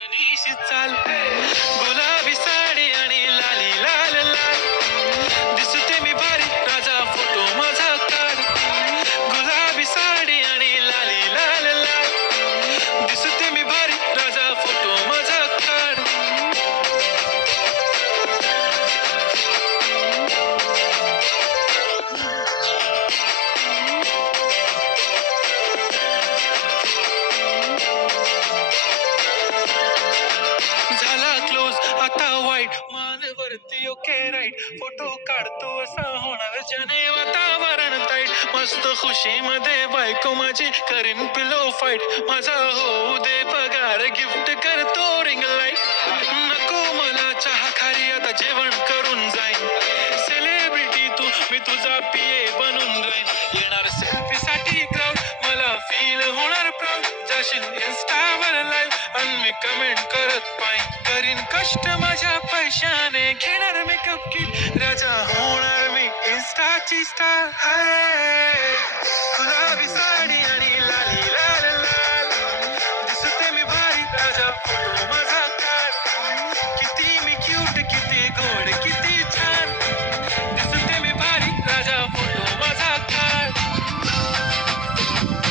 निशी चाल गुलाबी साडी आणि लाली लाल लाल दिसते मी भारी राजा फोटो माझा काढ गुलाबी साडी आणि लाली लाल लाल दिसते मी भारी राजा फोटो माझा काढ झाला क्लोज आता वाईट मानवरती ओके राईट फोटो काढतो असा होणार ज्याने वातावरण ताईट मस्त खुशीमध्ये बायको माझी करीन पिलो फाईट माझा होऊ दे पगार गिफ्ट करतो रिंग लाईट नको मला चहा खारी आता जेवण करून जाईन सेलिब्रिटी तू मी तुझा पिये बनून राहीन येणार सेल्फी साठी क्राऊड मला फील होणार प्राऊड जाशील इन्स्टावर लाईव्ह आणि मी कमेंट करत पाहिन करीन कष्ट माझ्या पैशाने घेणार मेकअप किट राजा होणार मी इन्स्टाची स्टार